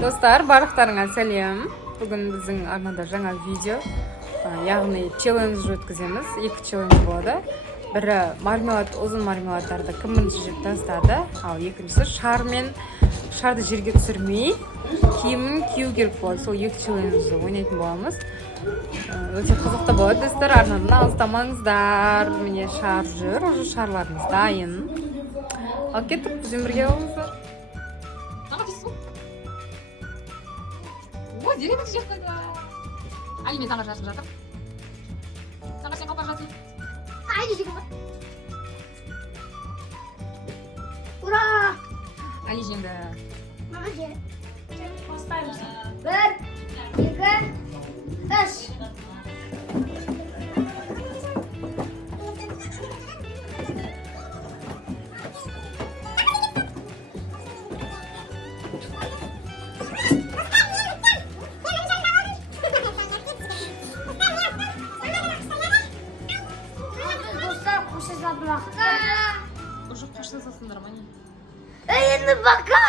Достар, барлықтарыңа сәлем. Бүгін біздің арнада жаңа видео, яғни челлендж өткіземіз. 2 челлендж болады. Бірі мармелад, ұзын мармеладтарды кім бірінші жеп тастады, ал екіншісі шарды жерге түсірмей киімін кию керек болады. Сол 2 челленджді ойнайтын боламыз. Өте қызықты болады. Достар, арнадан алыстамаңыздар. Міне шар жүр, уже шарларымыз дайын. Ал кеттік, бізбен бірге болыңыздар. Ой, деревья жеп қойды. Али мен таңға жасып жатыр. Таңға сен қалпақ жасың. Али жеген ба? Ура! Али жеңді. Мама же. Бір, екі, үш. Dostlar koşacağız bırakın. Уже қоштасасыңдар ма не? Енді бака.